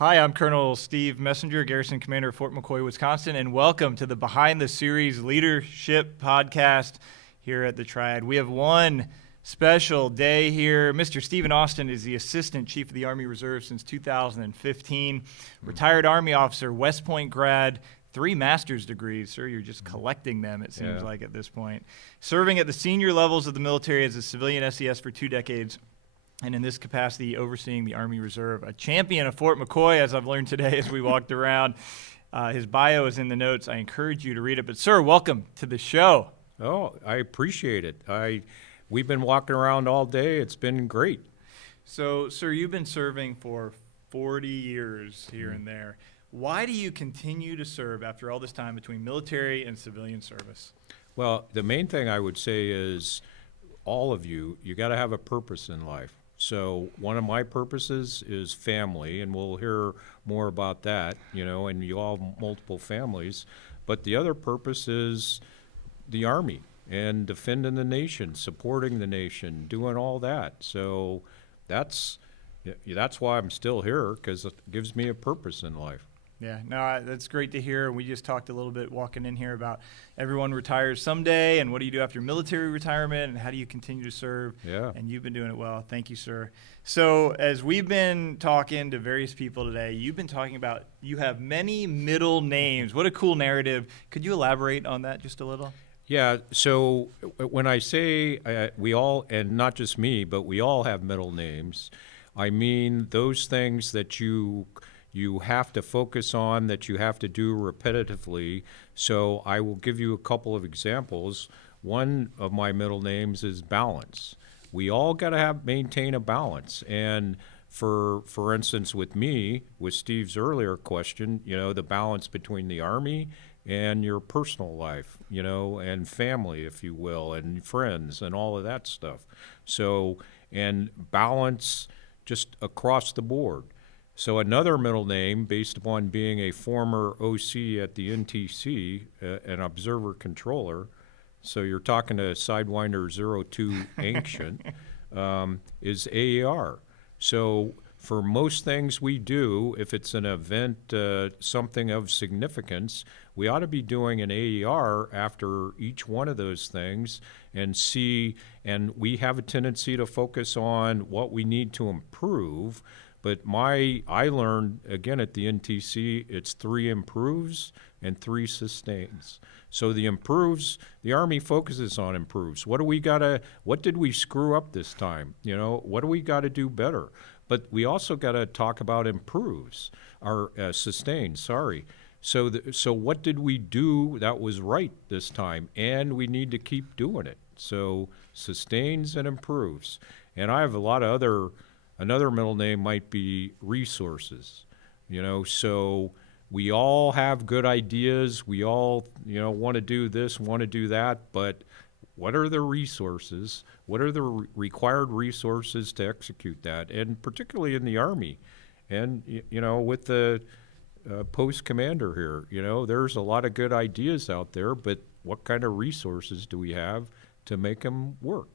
Hi, I'm Colonel Steve Messenger, Garrison Commander Fort McCoy, Wisconsin, and welcome to the Behind the Series Leadership Podcast here at the Triad. We have one special day here. Mr. Stephen Austin is the Assistant Chief of the Army Reserve since 2015, retired Army officer, West Point grad, 3 master's degrees. Sir, you're just collecting them, it seems like, at this point. Serving at the senior levels of the military as a civilian SES for 2 decades. And in this capacity, overseeing the Army Reserve, a champion of Fort McCoy, as I've learned today as we walked around. His bio is in the notes. I encourage you to read it. But, sir, welcome to the show. Oh, I appreciate it. We've been walking around all day. It's been great. So, sir, you've been serving for 40 years here and there. Why do you continue to serve after all this time between military and civilian service? Well, the main thing I would say is all of you got to have a purpose in life. So one of my purposes is family, and we'll hear more about that, and you all have multiple families. But the other purpose is the Army and defending the nation, supporting the nation, doing all that. So that's why I'm still here, because it gives me a purpose in life. Yeah, no, that's great to hear. We just talked a little bit walking in here about everyone retires someday, and what do you do after military retirement, and how do you continue to serve? Yeah. And you've been doing it well. Thank you, sir. So as we've been talking to various people today, you've been talking about you have many middle names. What a cool narrative. Could you elaborate on that just a little? Yeah, so when I say we all, and not just me, but we all have middle names, I mean those things that you have to focus on, that you have to do repetitively. So I will give you a couple of examples. One of my middle names is balance. We all got to maintain a balance. And for instance, with me, with Steve's earlier question, the balance between the Army and your personal life, and family, if you will, and friends and all of that stuff. So, and balance just across the board. So another middle name, based upon being a former OC at the NTC, an observer controller, so you're talking to Sidewinder 02 Ancient, is AAR. So for most things we do, if it's an event, something of significance, we ought to be doing an AER after each one of those things and we have a tendency to focus on what we need to improve. But I learned, again, at the NTC, it's 3 improves and 3 sustains. So the improves, the Army focuses on improves. What did we screw up this time? What do we got to do better? But we also got to talk about improves, or sustains, sorry. So what did we do that was right this time? And we need to keep doing it. So sustains and improves. And I have a lot of another middle name might be resources, so we all have good ideas. We all, want to do this, want to do that, but what are the resources? What are the required resources to execute that? And particularly in the Army and, with the post commander here, there's a lot of good ideas out there, but what kind of resources do we have to make them work?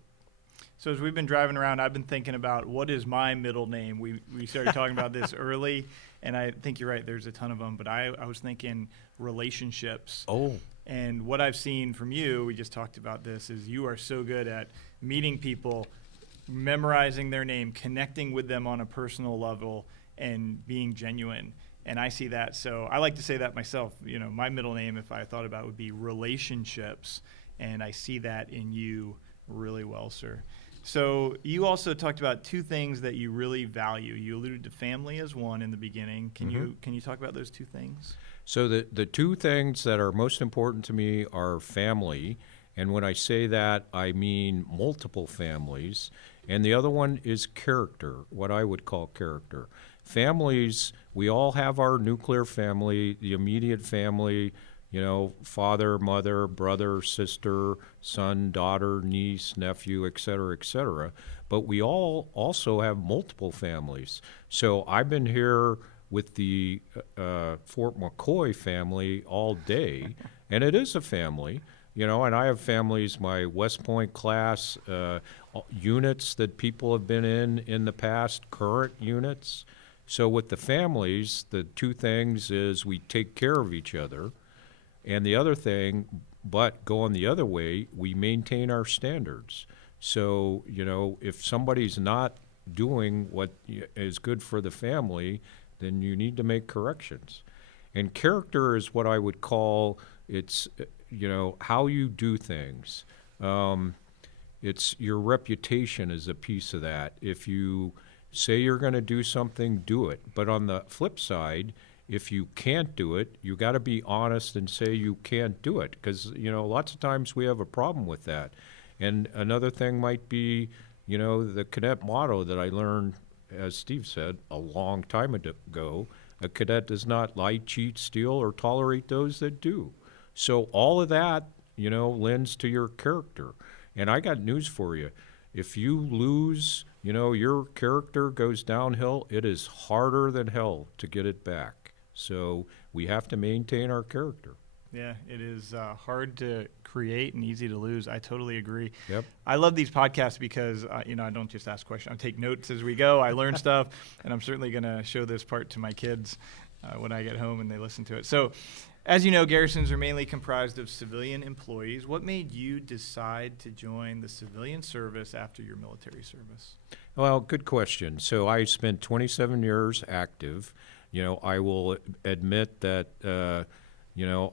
So as we've been driving around, I've been thinking about what is my middle name. We started talking about this early, and I think you're right, there's a ton of them, but I was thinking relationships. Oh. And what I've seen from you, we just talked about this, is you are so good at meeting people, memorizing their name, connecting with them on a personal level, and being genuine. And I see that. So I like to say that myself. My middle name, if I thought about it, would be relationships, and I see that in you really well, sir. So you also talked about 2 things that you really value. You alluded to family as one in the beginning. Can you talk about those 2 things? So the 2 things that are most important to me are family, and when I say that, I mean multiple families, and the other one is character, what I would call character. Families, we all have our nuclear family, the immediate family, father, mother, brother, sister, son, daughter, niece, nephew, et cetera, but we all also have multiple families. So I've been here with the Fort McCoy family all day, and it is a family, and I have families, my West Point class, units that people have been in the past, current units, So with the families, the two things is we take care of each other, and the other thing, but going the other way, we maintain our standards. So, if somebody's not doing what is good for the family, then you need to make corrections. And character is what I would call it's, how you do things. It's your reputation is a piece of that. If you say you're going to do something, do it. But on the flip side, if you can't do it, you got to be honest and say you can't do it, because lots of times we have a problem with that. And another thing might be, the cadet motto that I learned, as Steve said, a long time ago: a cadet does not lie, cheat, steal, or tolerate those that do. So all of that, lends to your character. And I got news for you. If you lose, your character goes downhill, it is harder than hell to get it back. So we have to maintain our character. Yeah, it is hard to create and easy to lose. I totally agree. Yep. I love these podcasts because, I don't just ask questions. I take notes as we go. I learn stuff, and I'm certainly going to show this part to my kids when I get home and they listen to it. So, as you know, garrisons are mainly comprised of civilian employees. What made you decide to join the civilian service after your military service? Well, good question. So I spent 27 years active. I will admit that,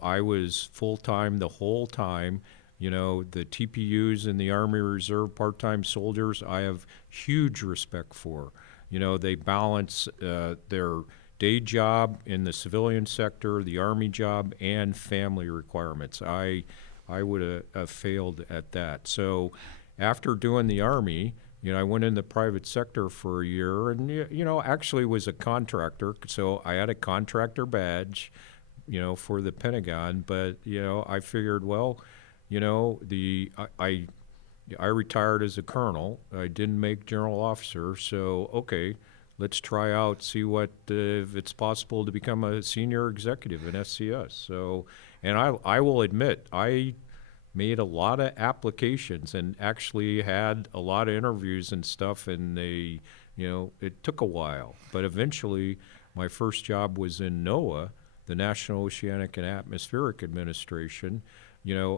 I was full-time the whole time. The TPUs and the Army Reserve part-time soldiers, I have huge respect for. They balance their day job in the civilian sector, the Army job, and family requirements. I would have failed at that. So after doing the Army, I went in the private sector for a year and, actually was a contractor. So I had a contractor badge, for the Pentagon. But, I figured, well, I retired as a colonel. I didn't make general officer. So, okay, let's try out, see what if it's possible to become a senior executive in SCS. So, and I will admit, I made a lot of applications and actually had a lot of interviews and stuff, and they, it took a while. But eventually, my first job was in NOAA, the National Oceanic and Atmospheric Administration,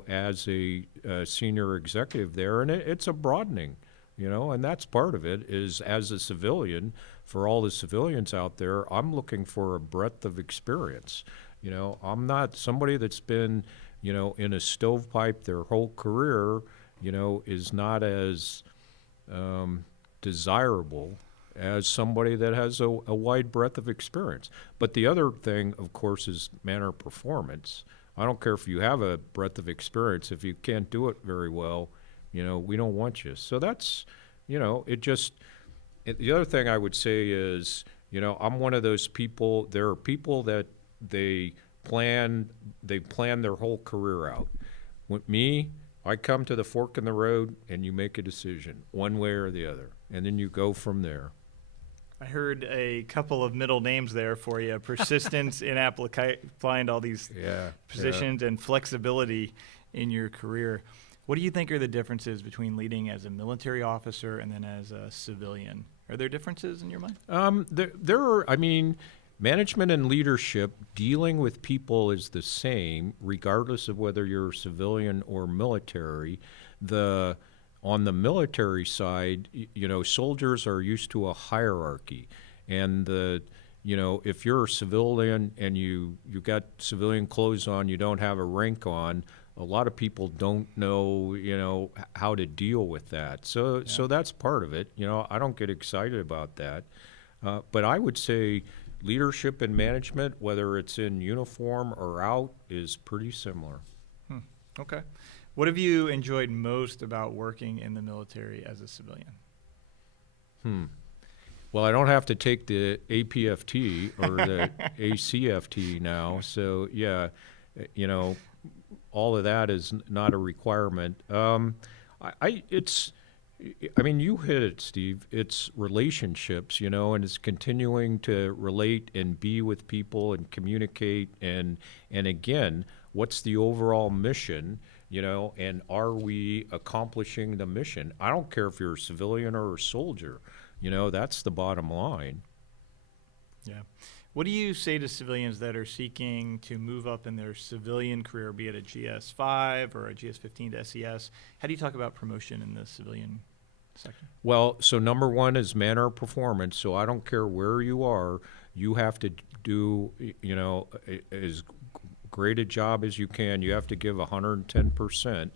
as a senior executive there, and it's a broadening. And that's part of it is, as a civilian, for all the civilians out there, I'm looking for a breadth of experience. I'm not somebody that's been, in a stovepipe their whole career, is not as desirable as somebody that has a wide breadth of experience. But the other thing, of course, is manner of performance. I don't care if you have a breadth of experience. If you can't do it very well, we don't want you. So that's, the other thing I would say is, I'm one of those people. There are people that they plan their whole career out. With me, I come to the fork in the road and you make a decision one way or the other, and then you go from there. I heard a couple of middle names there for you: persistence in applying to all these positions and flexibility in your career. What do you think are the differences between leading as a military officer and then as a civilian? Are there differences in your mind? There are. I mean, management and leadership, dealing with people is the same, regardless of whether you're civilian or military. On the military side, soldiers are used to a hierarchy, and if you're a civilian and you got civilian clothes on, you don't have a rank on. A lot of people don't know, how to deal with that. So that's part of it. I don't get excited about that. But I would say leadership and management, whether it's in uniform or out, is pretty similar. Okay. What have you enjoyed most about working in the military as a civilian? Well, I don't have to take the APFT or the ACFT now. So, yeah, all of that is not a requirement. You hit it, Steve. It's relationships, and it's continuing to relate and be with people and communicate. And again, what's the overall mission, and are we accomplishing the mission? I don't care if you're a civilian or a soldier, that's the bottom line. Yeah. What do you say to civilians that are seeking to move up in their civilian career, be it a GS-5 or a GS-15 to SES? How do you talk about promotion in the civilian sector? Well, so number one is manner of performance. So I don't care where you are, you have to do, as great a job as you can. You have to give 110%.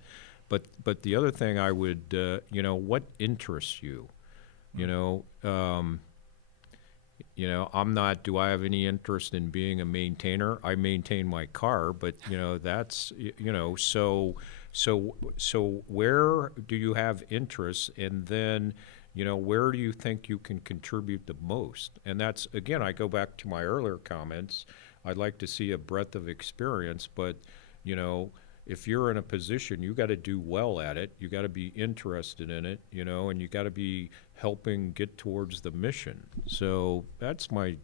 But the other thing I would, what interests you? I'm not, do I have any interest in being a maintainer? I maintain my car, but, that's, so where do you have interest? And then, where do you think you can contribute the most? And that's, again, I go back to my earlier comments. I'd like to see a breadth of experience, but, if you're in a position, you got to do well at it. You got to be interested in it, and you got to be helping get towards the mission. So that's my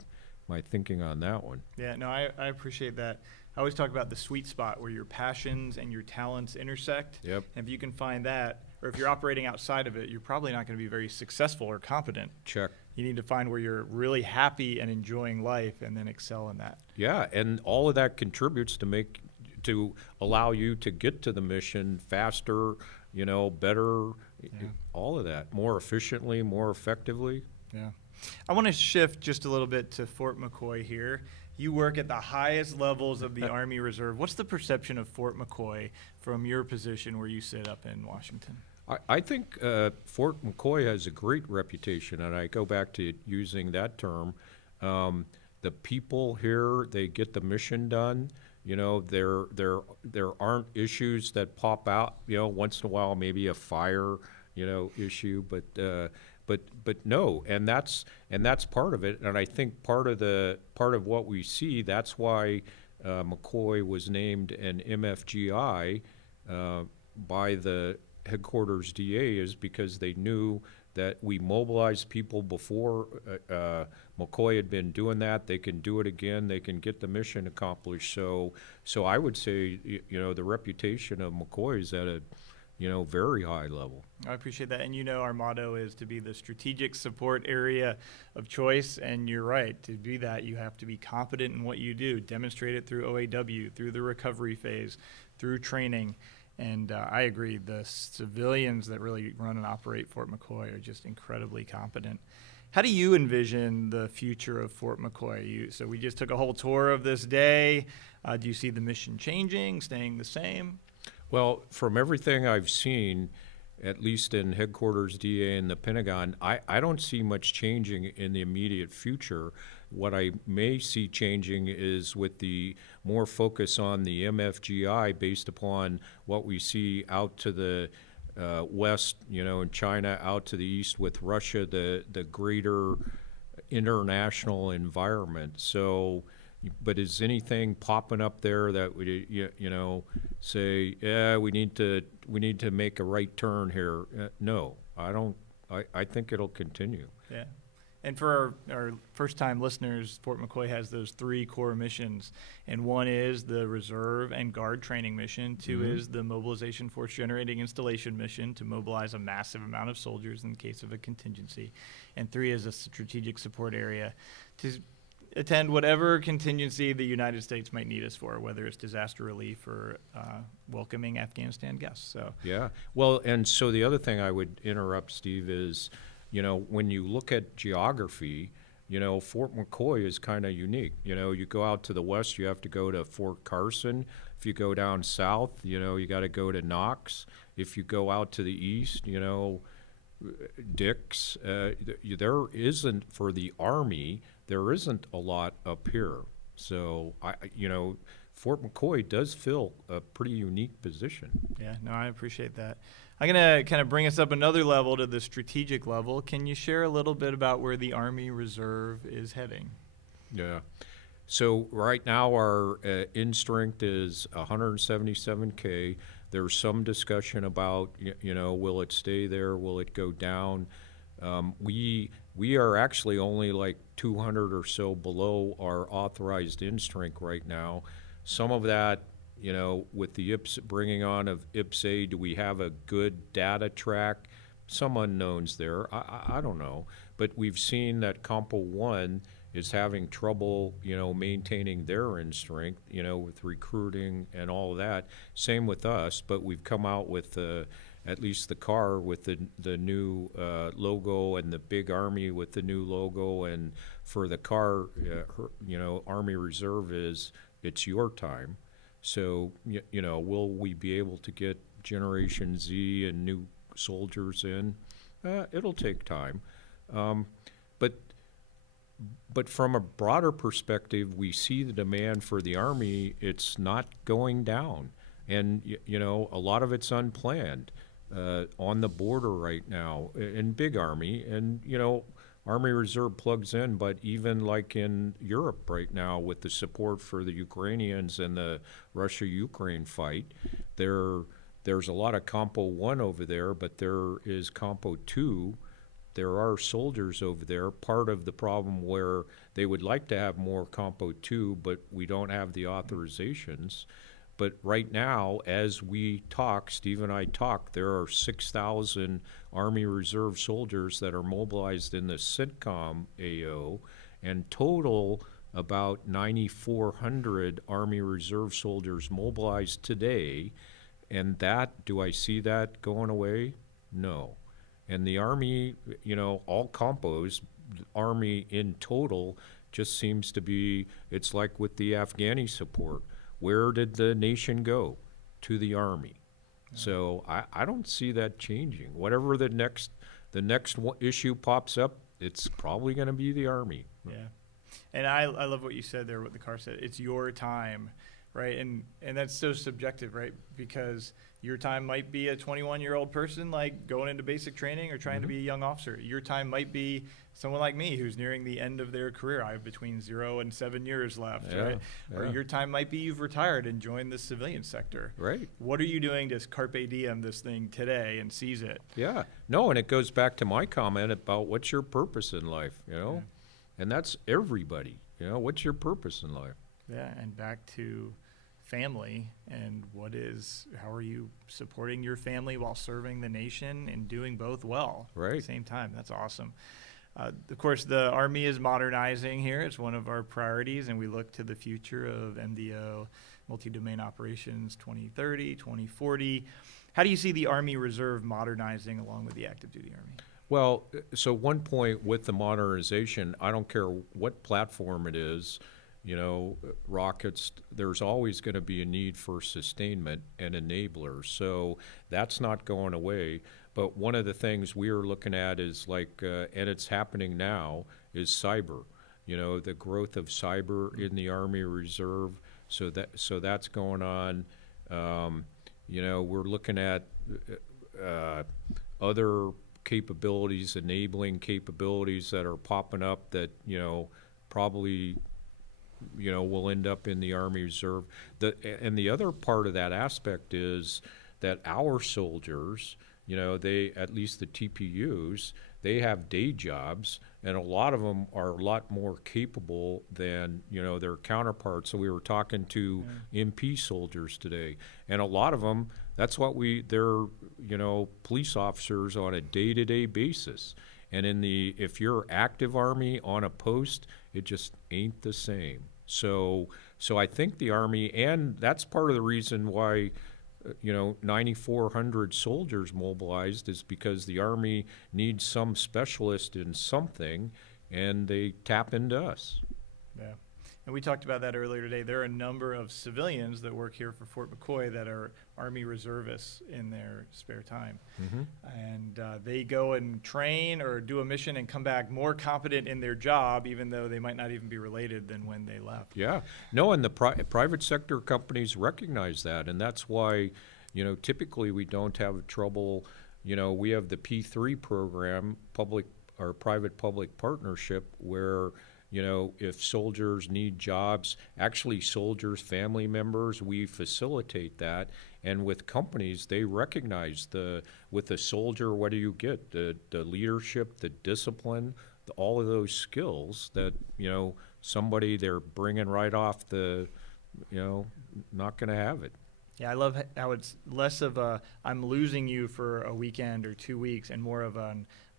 thinking on that one. Yeah, no, I appreciate that. I always talk about the sweet spot where your passions and your talents intersect. Yep. And if you can find that, or if you're operating outside of it, you're probably not going to be very successful or competent. Check. You need to find where you're really happy and enjoying life and then excel in that. Yeah, and all of that contributes to allow you to get to the mission faster, better, all of that, more efficiently, more effectively. Yeah. I want to shift just a little bit to Fort McCoy here. You work at the highest levels of the Army Reserve. What's the perception of Fort McCoy from your position where you sit up in Washington? I think Fort McCoy has a great reputation, and I go back to using that term. The people here, they get the mission done. There aren't issues that pop out. Once in a while, maybe a fire, issue, but no, and that's part of it. And I think part of what we see, that's why McCoy was named an MFGI by the headquarters DA, is because they knew that we mobilized people before. McCoy had been doing that. They can do it again. They can get the mission accomplished. So I would say, the reputation of McCoy is at a, very high level. I appreciate that. And our motto is to be the strategic support area of choice. And you're right. To be that, you have to be competent in what you do, demonstrate it through OAW, through the recovery phase, through training. And I agree, the civilians that really run and operate Fort McCoy are just incredibly competent. How do you envision the future of Fort McCoy? So we just took a whole tour of this day. Do you see the mission changing, staying the same? Well, from everything I've seen, at least in headquarters DA and the Pentagon, I don't see much changing in the immediate future. What I may see changing is with the more focus on the MFGI based upon what we see out to the west, in China, out to the east with Russia, the greater international environment. So, but is anything popping up there that would, say, yeah, we need to make a right turn here? No, I don't. I think it'll continue. Yeah. And for our first-time listeners, Fort McCoy has those 3 core missions, and one is the reserve and guard training mission. 2 is the mobilization force generating installation mission to mobilize a massive amount of soldiers in case of a contingency, and 3 is a strategic support area to attend whatever contingency the United States might need us for, whether it's disaster relief or welcoming Afghanistan guests. So yeah, well, and so the other thing I would interrupt, Steve, is when you look at geography, Fort McCoy is kind of unique. You go out to the west, you have to go to Fort Carson. If you go down south, you got to go to Knox. If you go out to the east, Dix. There isn't, for the Army, there isn't a lot up here. So, Fort McCoy does fill a pretty unique position. Yeah, no, I appreciate that. I'm going to kind of bring us up another level to the strategic level. Can you share a little bit about where the Army Reserve is heading? Yeah. So right now our in strength is 177K. There's some discussion about, will it stay there? Will it go down? We are actually only like 200 or so below our authorized in strength right now. Some of that, with the bringing on of IPSA, do we have a good data track? Some unknowns there. I don't know. But we've seen that Compo 1 is having trouble, maintaining their end strength, with recruiting and all of that. Same with us, but we've come out with at least the car with the new logo, and the big Army with the new logo. And for the car, Army Reserve it's your time. So, will we be able to get Generation Z and new soldiers in? It'll take time. But from a broader perspective, we see the demand for the Army, it's not going down. And, a lot of it's unplanned on the border right now in big Army. And, Army Reserve plugs in, but even like in Europe right now with the support for the Ukrainians and the Russia-Ukraine fight, there's a lot of Compo 1 over there, but there is Compo 2. There are soldiers over there. Part of the problem where they would like to have more Compo 2, but we don't have the authorizations. But right now, as we talk, Steve and I talk, there are 6,000 Army Reserve soldiers that are mobilized in the CENTCOM AO, and total about 9,400 Army Reserve soldiers mobilized today. And do I see that going away? No. And the Army, all compos, Army in total just seems to be, it's like with the Afghani support. Where did the nation go? To the Army. Yeah. So I don't see that changing. Whatever the next issue pops up, it's probably going to be the Army. Yeah. And I love what you said there, what the car said. It's your time, right? And that's so subjective, right? Because your time might be a 21-year-old person like going into basic training or trying to be a young officer. Your time might be someone like me who's nearing the end of their career. I have between 0 and 7 years left, right? Yeah. Or your time might be you've retired and joined the civilian sector. Right. What are you doing to carpe diem this thing today and seize it? Yeah. No, and it goes back to my comment about what's your purpose in life, Yeah. And that's everybody, what's your purpose in life? Yeah, and back to family and how are you supporting your family while serving the nation and doing both well at the same time. That's awesome. Of course, the Army is modernizing here. It's one of our priorities, and we look to the future of MDO, multi-domain operations 2030, 2040. How do you see the Army Reserve modernizing along with the active duty Army? Well, so one point with the modernization, I don't care what platform it is, rockets, there's always going to be a need for sustainment and enablers. So that's not going away. But one of the things we are looking at is and it's happening now, is cyber. The growth of cyber in the Army Reserve. So that's going on. We're looking at other capabilities, enabling capabilities that are popping up that, probably will end up in the Army Reserve. And the other part of that aspect is that our soldiers, they, at least the TPUs, they have day jobs, and a lot of them are a lot more capable than, their counterparts. So we were talking to MP soldiers today, and a lot of them, that's what they're, police officers on a day-to-day basis. And if you're active Army on a post, it just ain't the same. So I think the Army, and that's part of the reason why 9,400 soldiers mobilized, is because the Army needs some specialist in something, and they tap into us. Yeah. And we talked about that earlier today. There are a number of civilians that work here for Fort McCoy that are Army reservists in their spare time. And they go and train or do a mission and come back more competent in their job, even though they might not even be related than when they left. Yeah. No, and the private sector companies recognize that, and that's why, typically we don't have trouble. We have the P3 program, private-public partnership, where if soldiers need jobs, actually soldiers, family members, we facilitate that. And with companies, they recognize with a soldier, what do you get? The leadership, the discipline, all of those skills that, somebody they're bringing right off not going to have it. Yeah, I love how it's less of I'm losing you for a weekend or 2 weeks, and more of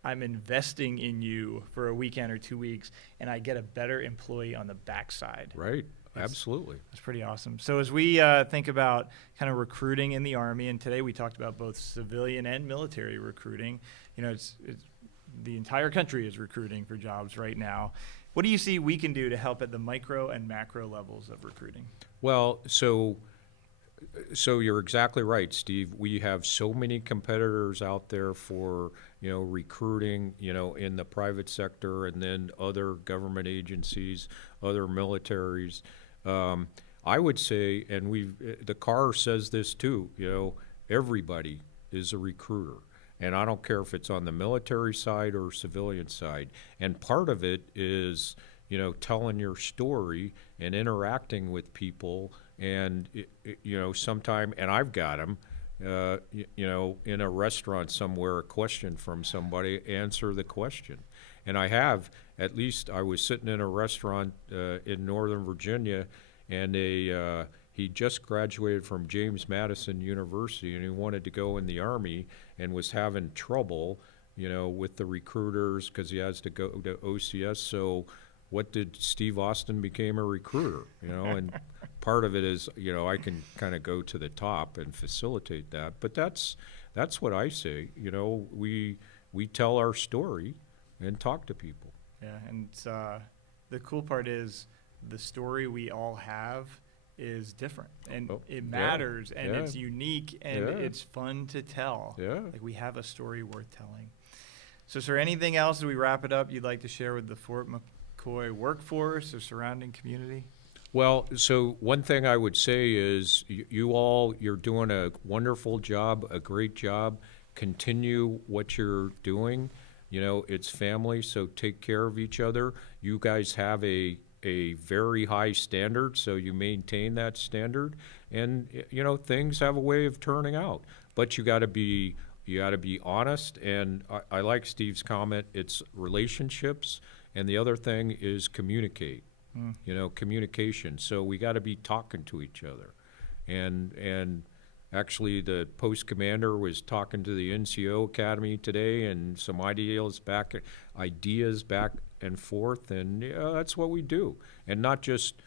I'm investing in you for a weekend or 2 weeks, and I get a better employee on the backside. Right. Absolutely. That's pretty awesome. So as we think about kind of recruiting in the Army, and today we talked about both civilian and military recruiting, it's the entire country is recruiting for jobs right now. What do you see we can do to help at the micro and macro levels of recruiting? Well, so you're exactly right, Steve. We have so many competitors out there for, recruiting, in the private sector and then other government agencies, other militaries. I would say, and the CAR says this too, everybody is a recruiter. And I don't care if it's on the military side or civilian side. And part of it is, telling your story and interacting with people. And, sometime, and I've got them, in a restaurant somewhere, a question from somebody, answer the question. And I have, at least I was sitting in a restaurant in Northern Virginia, and he just graduated from James Madison University, and he wanted to go in the Army and was having trouble, with the recruiters because he has to go to OCS. So what did Steve Austin became a recruiter, and part of it is, I can kind of go to the top and facilitate that. But that's what I say, we tell our story and talk to people. Yeah, and the cool part is the story we all have is different, and it matters, and it's unique, and it's fun to tell. Yeah. Like, we have a story worth telling. So is there anything else as we wrap it up you'd like to share with the Fort McCoy workforce or surrounding community? Well, so one thing I would say is you're doing a wonderful job, a great job. Continue what you're doing. It's family, so take care of each other. You guys have a very high standard, so you maintain that standard, and things have a way of turning out. But you got to be honest, and I like Steve's comment. It's relationships, and the other thing is communicate. Communication. So we got to be talking to each other, and actually the post commander was talking to the NCO Academy today, and some ideas back and forth, and that's what we do. And not just,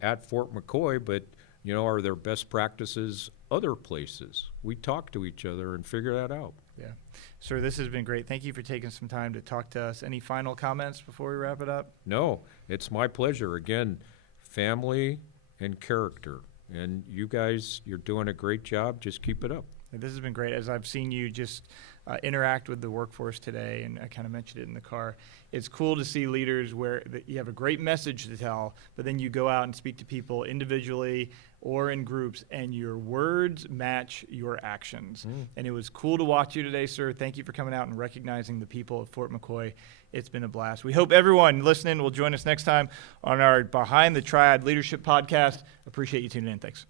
at Fort McCoy, but, are there best practices other places? We talk to each other and figure that out. Yeah. Sir, this has been great. Thank you for taking some time to talk to us. Any final comments before we wrap it up? No, it's my pleasure. Again, family and character. And you guys, you're doing a great job. Just keep it up. This has been great. As I've seen you just interact with the workforce today, and I kind of mentioned it in the car, it's cool to see leaders where you have a great message to tell, but then you go out and speak to people individually or in groups, and your words match your actions. And it was cool to watch you today, sir. Thank you for coming out and recognizing the people of Fort McCoy. It's been a blast. We hope everyone listening will join us next time on our Behind the Triad Leadership Podcast. Appreciate you tuning in. Thanks.